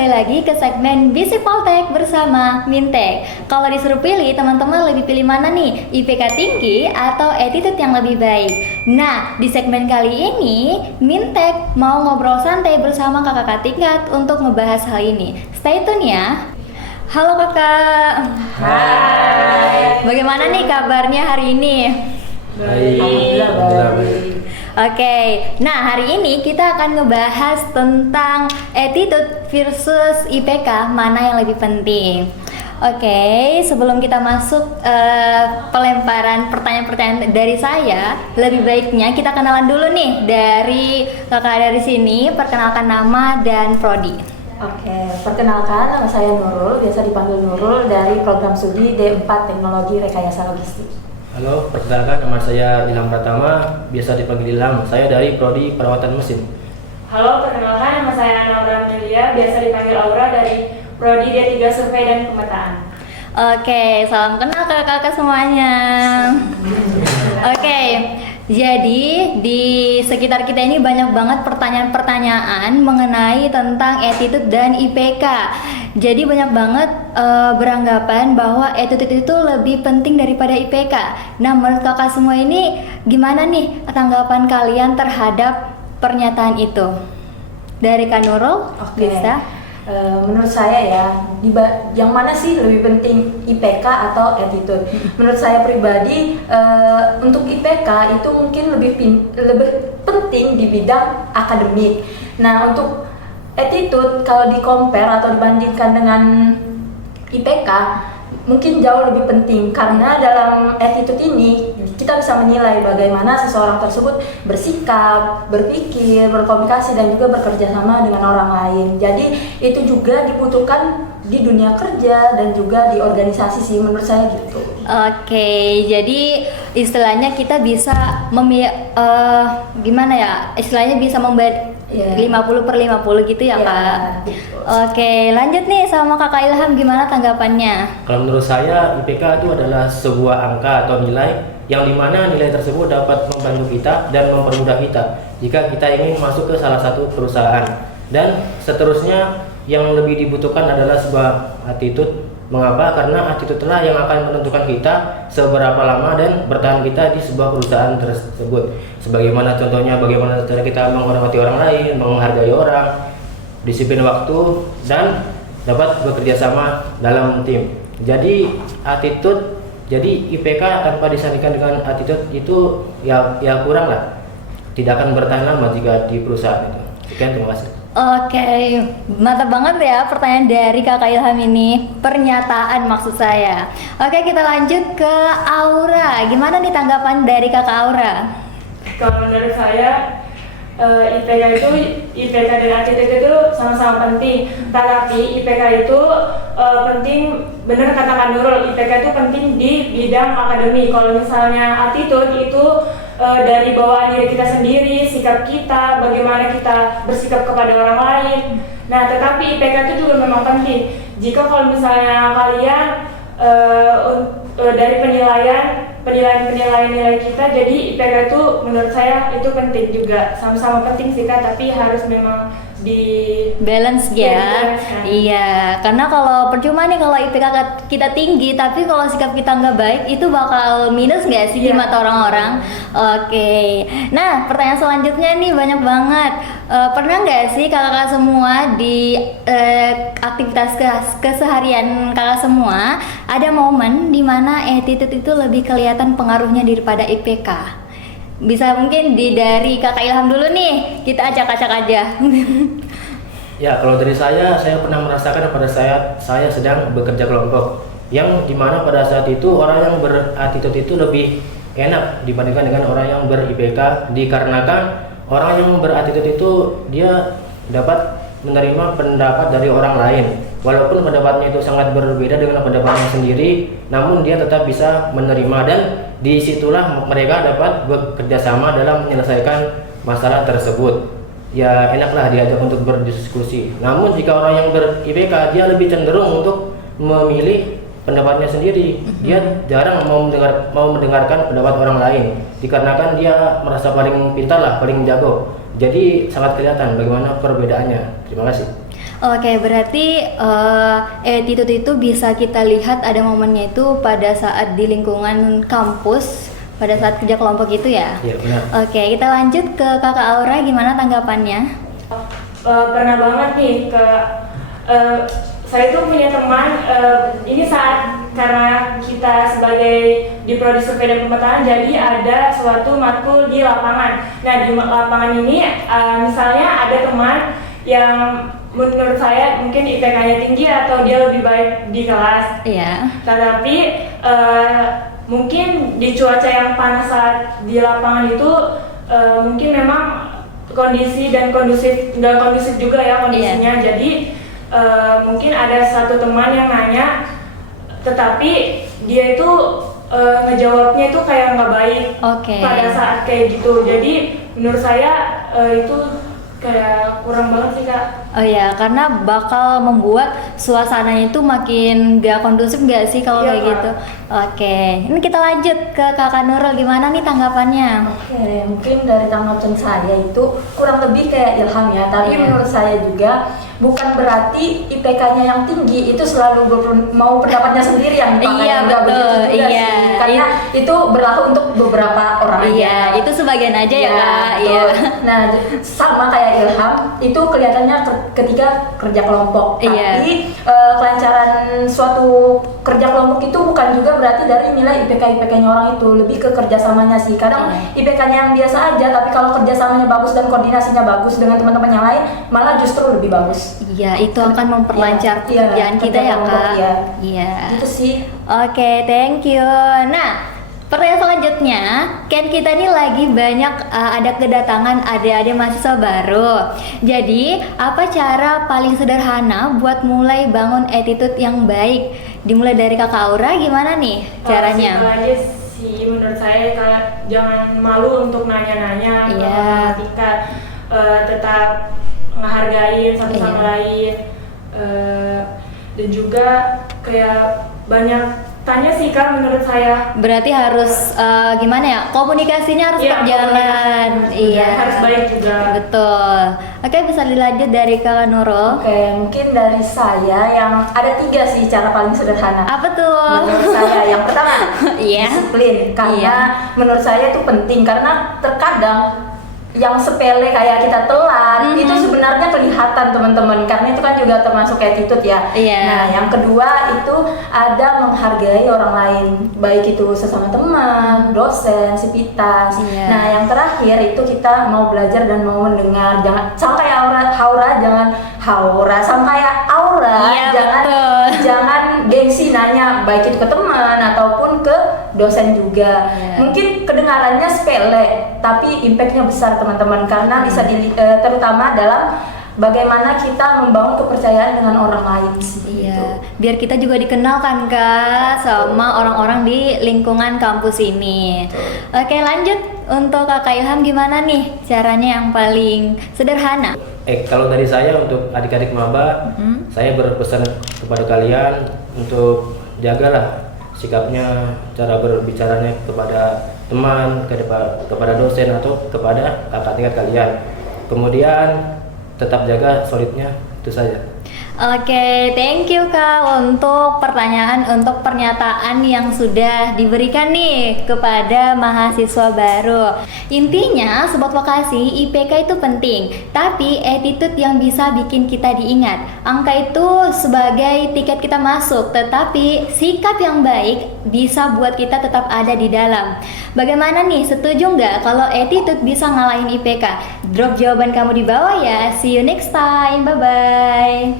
kembali lagi ke segmen Basic Poltek bersama Mintek. Kalau disuruh pilih, teman-teman lebih pilih mana nih? IPK tinggi atau attitude yang lebih baik? Nah, di segmen kali ini, Mintek mau ngobrol santai bersama kakak-kakak tingkat untuk ngebahas hal ini. Stay tune ya. Halo kakak. Hai. Bagaimana nih kabarnya hari ini? Alhamdulillah baik. Oke, nah hari ini kita akan ngebahas tentang attitude versus IPK, mana yang lebih penting. Oke, sebelum kita masuk pelemparan pertanyaan-pertanyaan dari saya, lebih baiknya kita kenalan dulu nih dari kakak dari sini, perkenalkan nama dan prodi. Oke, perkenalkan nama saya Nurul, biasa dipanggil Nurul dari program studi D4 Teknologi Rekayasa Logistik. Halo, perkenalkan nama saya Ilham Pratama, biasa dipanggil Ilham. Saya dari prodi perawatan mesin. Halo, perkenalkan nama saya Naura Amelia, biasa dipanggil Aura dari prodi D3 Survei dan Pemetaan. Oke, salam kenal kakak-kakak semuanya. Oke, jadi di sekitar kita ini banyak banget pertanyaan-pertanyaan mengenai tentang attitude dan IPK. Jadi banyak banget beranggapan bahwa attitude itu lebih penting daripada IPK. Nah, menurut kakak semua ini gimana nih tanggapan kalian terhadap pernyataan itu? Dari Kak Nurul, bisa? Menurut saya ya, yang mana sih lebih penting IPK atau attitude? Menurut saya pribadi, untuk IPK itu mungkin lebih penting di bidang akademik. Nah, untuk attitude kalau di-compare atau dibandingkan dengan IPK mungkin jauh lebih penting, karena dalam attitude ini kita bisa menilai bagaimana seseorang tersebut bersikap, berpikir, berkomunikasi dan juga bekerja sama dengan orang lain. Jadi itu juga dibutuhkan di dunia kerja dan juga di organisasi sih, menurut saya gitu. Oke, jadi istilahnya kita bisa gimana ya? Istilahnya bisa membuat 50/50 gitu ya, Kak? Gitu. Oke, lanjut nih sama Kakak Ilham, gimana tanggapannya? Kalau menurut saya, IPK itu adalah sebuah angka atau nilai yang dimana nilai tersebut dapat membantu kita dan mempermudah kita jika kita ingin masuk ke salah satu perusahaan. Dan seterusnya yang lebih dibutuhkan adalah sebuah attitude. Mengapa? Karena attitude lah yang akan menentukan kita seberapa lama dan bertahan kita di sebuah perusahaan tersebut. Sebagaimana contohnya, bagaimana cara kita menghormati orang lain, menghargai orang, disiplin waktu, dan dapat bekerja sama dalam tim. Jadi attitude, jadi IPK tanpa disandingkan dengan attitude itu ya kurang lah. Tidak akan bertahan lama jika di perusahaan itu. Sekian, terima kasih. Oke, mantap banget ya pertanyaan dari Kakak Ilham ini. Pernyataan maksud saya. Oke, kita lanjut ke Aura. Gimana nih tanggapan dari Kakak Aura? Kalau menurut saya, IPK dan attitude itu sama-sama penting. Tapi IPK itu penting, benar kata Kak Nurul, IPK itu penting di bidang akademi. Kalau misalnya attitude itu dari bawaan diri kita sendiri, sikap kita, bagaimana kita bersikap kepada orang lain. Nah, tetapi IPK itu juga memang penting. Jika kalau misalnya kalian dari penilaian nilai kita, jadi IPK itu menurut saya itu penting juga, sama-sama penting sih Kak, tapi harus memang di balance ya. Iya, karena kalau percuma nih kalau IPK kita tinggi tapi kalau sikap kita nggak baik itu bakal minus nggak sih di mata orang-orang. Oke, nah pertanyaan selanjutnya nih banyak banget. Pernah nggak sih kakak-kakak semua di aktivitas keseharian kakak semua ada momen dimana attitude itu lebih kelihatan pengaruhnya daripada IPK? Bisa mungkin dari Kakak Ilham dulu nih, kita acak-acak aja. Ya, kalau dari saya pernah merasakan pada saya sedang bekerja kelompok, yang dimana pada saat itu orang yang berattitude itu lebih enak dibandingkan dengan orang yang ber-IPK, dikarenakan orang yang berattitude itu dia dapat menerima pendapat dari orang lain, walaupun pendapatnya itu sangat berbeda dengan pendapatnya sendiri, namun dia tetap bisa menerima dan disitulah mereka dapat bekerja sama dalam menyelesaikan masalah tersebut. Ya enaklah diajak untuk berdiskusi. Namun jika orang yang ber-IPK dia lebih cenderung untuk memilih pendapatnya sendiri, dia jarang mau mendengarkan pendapat orang lain, dikarenakan dia merasa paling pintar lah, paling jago. Jadi sangat kelihatan bagaimana perbedaannya. Terima kasih. Oke, berarti attitude itu bisa kita lihat ada momennya itu pada saat di lingkungan kampus, pada saat kerja kelompok itu ya? Iya, benar. Oke, kita lanjut ke Kakak Aura, gimana tanggapannya? Pernah banget nih saya tuh punya teman ini saat karena kita sebagai di prodi survei dan pemetaan, jadi ada suatu matkul di lapangan. Nah, di lapangan ini misalnya ada teman yang menurut saya mungkin IPK-nya tinggi atau dia lebih baik di kelas. Iya. Tetapi mungkin di cuaca yang panas saat di lapangan itu mungkin memang kondisi dan nggak kondusif juga ya kondisinya. Iya. Jadi mungkin ada satu teman yang nanya, tetapi dia itu ngejawabnya itu kayak nggak baik pada saat kayak gitu. Jadi menurut saya itu kayak kurang banget sih Kak. Oh ya, karena bakal membuat suasananya itu makin gak kondusif gak sih kalau Iya, kayak Kak. gitu. Oke, ini kita lanjut ke Kakak Nurul, gimana nih tanggapannya? Oke, mungkin dari tanggapan saya itu kurang lebih kayak Ilham ya, tapi Iya. menurut saya juga bukan berarti IPK-nya yang tinggi itu selalu mau pendapatnya sendiri yang dipakai. Iya, Enggak betul. begitu juga Iya. sih. Karena itu berlaku untuk beberapa orang Iya, aja. itu sebagian aja ya Kak. betul. Iya. Nah, sama kayak Ilham, itu kelihatannya ketika kerja kelompok. Iya. Tapi kelancaran suatu kerja kelompok itu bukan juga berarti dari nilai IPK-nya orang itu, lebih ke kerjasamanya sih. Kadang IPK-nya yang biasa aja, tapi kalau kerjasamanya bagus dan koordinasinya bagus dengan teman-teman yang lain, malah justru lebih bagus. Iya, itu akan memperlancar Iya, pekerjaan kita kerja ya kelompok, Kak. iya. Iya. Itu sih. Oke, thank you. Nah, pertanyaan selanjutnya, kan kita ini lagi banyak ada kedatangan adik-adik mahasiswa baru. Jadi, apa cara paling sederhana buat mulai bangun attitude yang baik? Dimulai dari Kakak Aura, gimana nih caranya? Simpel aja sih menurut saya, Kak, jangan malu untuk nanya-nanya ke Iya. matematika, tetap menghargai satu sama Iya. lain, dan juga kayak banyak tanya sih Kak menurut saya. Berarti harus gimana ya? Komunikasinya harus Iya, tetap jalan. komunikasi Iya. harus baik juga. Betul. Oke, bisa dilanjut dari Kakak Nurul. Oke, mungkin dari saya yang ada 3 sih cara paling sederhana. Apa tuh? Menurut saya yang pertama Iya. disiplin, karena Iya. menurut saya itu penting karena terkadang yang sepele kayak kita telat itu sebenarnya kelihatan teman-teman, karena itu kan juga termasuk attitude ya. Iya. Nah, yang kedua itu ada menghargai orang lain, baik itu sesama teman, dosen, sivitas. Iya. Nah, yang terakhir itu kita mau belajar dan mau mendengar, jangan sama kayak Aura, Iya, jangan betul. jangan gengsi nanya, baik itu ke teman ataupun ke dosen juga. Iya. Mungkin kedengarannya sepele, tapi impactnya besar teman-teman, karena bisa terutama dalam bagaimana kita membangun kepercayaan dengan orang lain sih. gitu. Iya, biar kita juga dikenal kan Kak sama orang-orang di lingkungan kampus ini. Oke, lanjut untuk Kakak Ilham, gimana nih caranya yang paling sederhana? Kalau dari saya untuk adik-adik maba, saya berpesan kepada kalian untuk jagalah sikapnya, cara berbicaranya kepada teman, kepada dosen atau kepada kakak tingkat kalian. Kemudian tetap jaga solidnya, itu saja. Oke, thank you Kak untuk pernyataan yang sudah diberikan nih kepada mahasiswa baru. Intinya, Sobat Vokasi, IPK itu penting, tapi attitude yang bisa bikin kita diingat. Angka itu sebagai tiket kita masuk, tetapi sikap yang baik bisa buat kita tetap ada di dalam. Bagaimana nih, setuju nggak kalau attitude bisa ngalahin IPK? Drop jawaban kamu di bawah ya. See you next time, bye-bye.